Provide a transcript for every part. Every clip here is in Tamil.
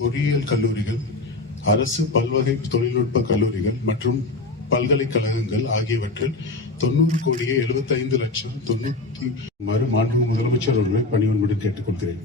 பொறியியல் கல்லூரிகள் அரசு பல்வகை தொழில்நுட்ப கல்லூரிகள் மற்றும் பல்கலைக்கழகங்கள் ஆகியவற்றில் தொண்ணூறு கோடியே 75 லட்சம் தொண்ணூத்தி மறு மாண்பு முதலமைச்சர் அவர்களை பணிவன்படி கேட்டுக்கொள்கிறேன்.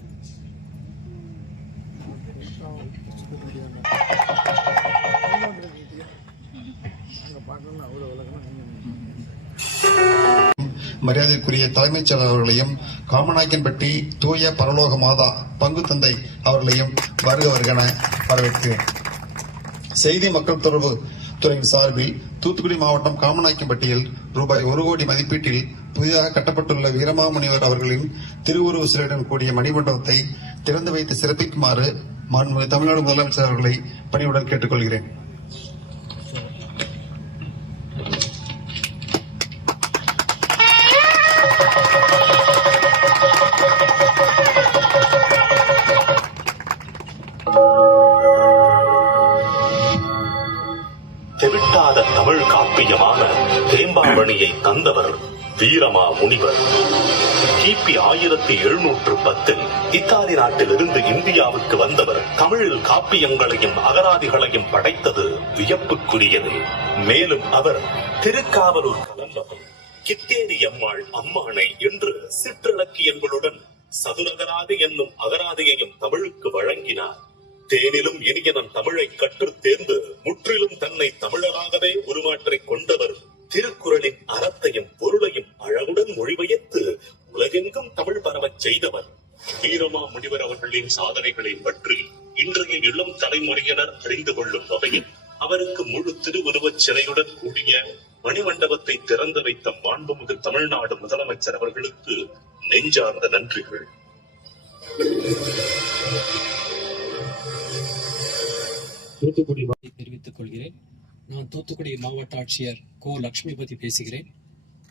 மரியாதைக்குரிய தலைமைச் செயலர் அவர்களையும் காமநாயக்கன்பட்டி தூய பரலோக மாதா பங்கு தந்தை அவர்களையும் வருக வருகன வரவேற்கிறேன். செய்தி மக்கள் தொடர்பு துறையின் சார்பில் தூத்துக்குடி மாவட்டம் காமநாயக்கன்பட்டியில் ரூபாய் ஒரு கோடி மதிப்பீட்டில் புதிதாக கட்டப்பட்டுள்ள வீரமாமுனிவர் அவர்களின் திருவுருவ சிலையுடன் கூடிய மணிமண்டபத்தை திறந்து வைத்து சிறப்பிக்குமாறு மாண்புமிகு தமிழ்நாடு முதலமைச்சர் அவர்களை பணியுடன் கேட்டுக்கொள்கிறேன். காப்பியமான தேம்பாவணியை தந்தவர் வீரமா முனிவர். கிபி ஆயிரத்தி எழுநூற்று பத்தில் இத்தாலி நாட்டிலிருந்து இந்தியாவுக்கு வந்தவர் தமிழில் காப்பியங்களையும் அகராதிகளையும் படைத்தது வியப்புக்குரியது. மேலும் அவர் திருக்காவலூர் கலம்பகம் கித்தேரி அம்மாள் அம்மானை என்று சிற்றிலக்கியங்களுடன் சதுரகராதி என்னும் அகராதியையும் தமிழுக்கு வழங்கினார். தேனிலும் இனிய நம் தமிழை கற்றுத் தேர்ந்து முற்றிலும் தன்னை தமிழராகவே உருமாற்றிக் கொண்டவர் திருக்குறளின் அறத்தையும் பொருளையும் அழகுடன் மொழிபெயர்த்து உலகெங்கும் தமிழ் பரவச் செய்தவர். வீரமா முனிவர் அவர்களின் சாதனைகளை பற்றி இன்றைய இளம் தலைமுறையினர் அறிந்து கொள்ளும் வகையில் அவருக்கு முழு திருவுருவச் சிலையுடன் கூடிய மணிமண்டபத்தை திறந்து வைத்த மாண்புமிகு தமிழ்நாடு முதலமைச்சர் அவர்களுக்கு நெஞ்சார்ந்த நன்றிகள். தூத்துக்குடி தெரிவித்துக் கொள்கிறேன். நான் தூத்துக்குடி மாவட்ட ஆட்சியர் கோ லட்சுமிபதி பேசுகிறேன்.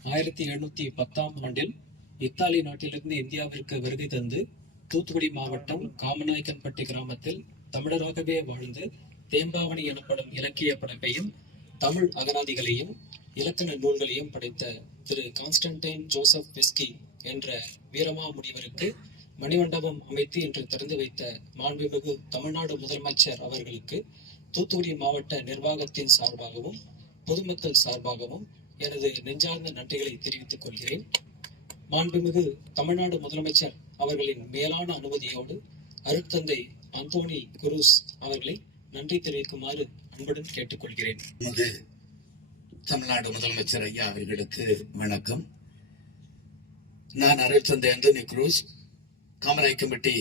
ஆயிரத்தி எழுநூத்தி பத்தாம் ஆண்டில் இத்தாலி நாட்டிலிருந்து இந்தியாவிற்கு வருகை தந்து தூத்துக்குடி மாவட்டம் காமநாயக்கன்பட்டி கிராமத்தில் தமிழராகவே வாழ்ந்து தேம்பாவணி எனப்படும் இலக்கிய படைப்பையும் தமிழ் அகராதிகளையும் இலக்கண நூல்களையும் படைத்த திரு கான்ஸ்டன்டைன் ஜோசப் பெஸ்கி என்ற வீரமா முனிவருக்கு மணிமண்டபம் அமைத்து இன்று திறந்து வைத்த மாண்புமிகு தமிழ்நாடு முதலமைச்சர் அவர்களுக்கு தூத்துக்குடி மாவட்ட நிர்வாகத்தின் சார்பாகவும் பொதுமக்கள் சார்பாகவும் எனது நெஞ்சார்ந்த நன்றிகளை தெரிவித்துக் கொள்கிறேன். மாண்புமிகு தமிழ்நாடு முதலமைச்சர் அவர்களின் மேலான அனுமதியோடு அருட்தந்தை அந்தோனி குரூஸ் அவர்களை நன்றி தெரிவிக்குமாறு அன்புடன் கேட்டுக்கொள்கிறேன். தமிழ்நாடு முதலமைச்சர் ஐயா அவர்களுக்கு வணக்கம். நான் அருட்தந்தை அந்தோனி குரூஸ் காமராய்க்கம்பட்டி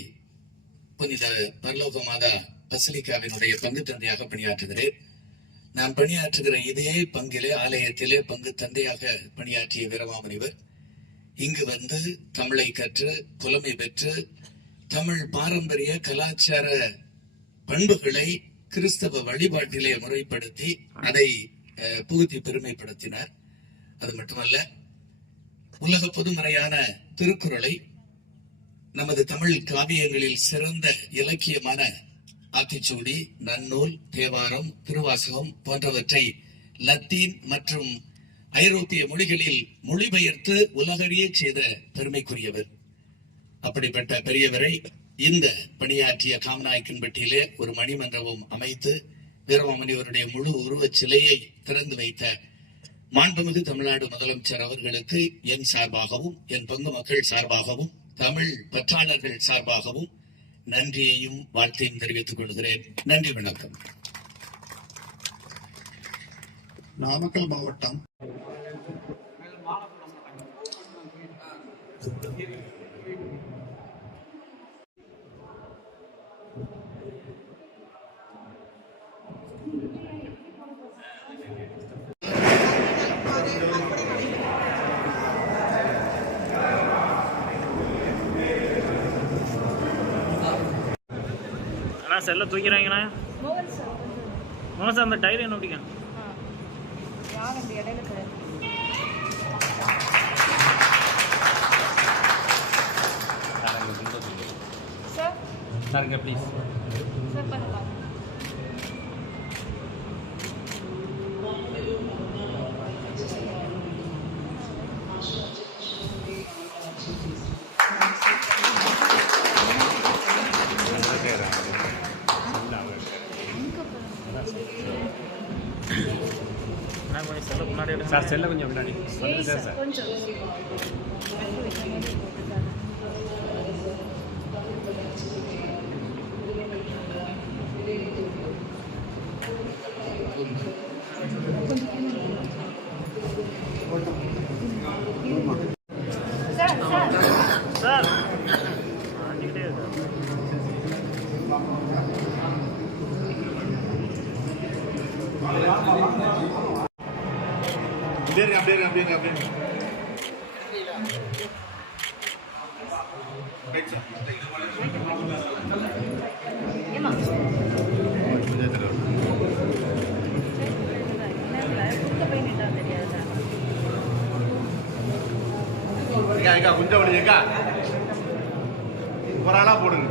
புனித பரலோக மாதா பசலிக்காவினுடைய பங்கு தந்தையாக பணியாற்றுகிறேன். நான் பணியாற்றுகிற இதே பங்கிலே ஆலயத்திலே பங்கு தந்தையாக பணியாற்றிய வீரமாமுனிவர் இங்கு வந்து தமிழை கற்று புலமை பெற்று தமிழ் பாரம்பரிய கலாச்சார பண்புகளை கிறிஸ்தவ வழிபாட்டிலே முறைப்படுத்தி அதை புகுத்தி பெருமைப்படுத்தினார். அது மட்டுமல்ல உலக பொதுமறையான திருக்குறளை நமது தமிழ் காவியங்களில் சிறந்த இலக்கியமான ஆத்திச்சூடி நன்னூல் தேவாரம் திருவாசகம் போன்றவற்றை லத்தீன் மற்றும் ஐரோப்பிய மொழிகளில் மொழிபெயர்த்து உலகறிய செய்த பெருமைக்குரியவர். அப்படிப்பட்ட பெரியவரை இந்த பணியாற்றிய காமநாயக்கன்பட்டியிலே ஒரு மணிமன்றமும் அமைத்து வீரமாமுனிவருடைய முழு உருவச் சிலையை திறந்து வைத்த மாண்புமிகு தமிழ்நாடு முதலமைச்சர் அவர்களுக்கு என் சார்பாகவும் என் பங்கு மக்கள் சார்பாகவும் தமிழ் பற்றாளர்கள் சார்பாகவும் நன்றியையும் வாழ்த்தையும் தெரிவித்துக் கொள்கிறேன். நன்றி வணக்கம். நாமக்கல் மாவட்டம். அண்ணா செல்ல தூக்கிறாங்கண்ணா? மோகன் சார் மோகன் சார் அந்த டைரி என்ன பிடிக்கும்? ப்ளீஸ் சார் பண்ணலாம் அப்படியே எடுங்க. சார் செல்ல கொஞ்சம் முன்னாடி ஏய் சார் கொஞ்சம் சார் சார் சார் ஆண்டிக்கிட்டே இருக்கு போய் நின்றா தெரியாதா கொஞ்சம் ஒரு ஆளா போடுங்க.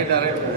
राइट डायरेक्ट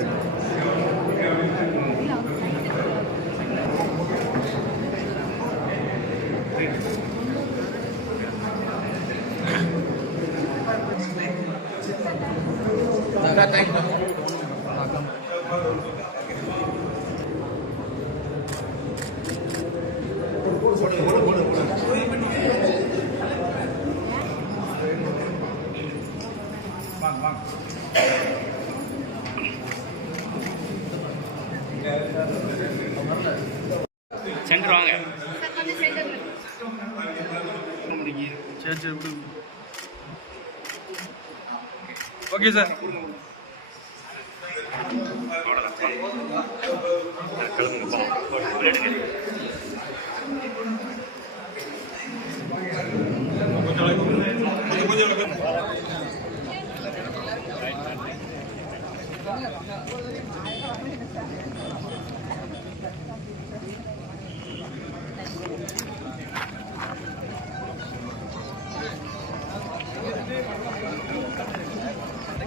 சென்டர் வாங்க. சரி சரி ஓகே சார். போங்க.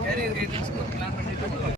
கேரியர் கைடன்ஸ் பிளான் பண்ணிட்டு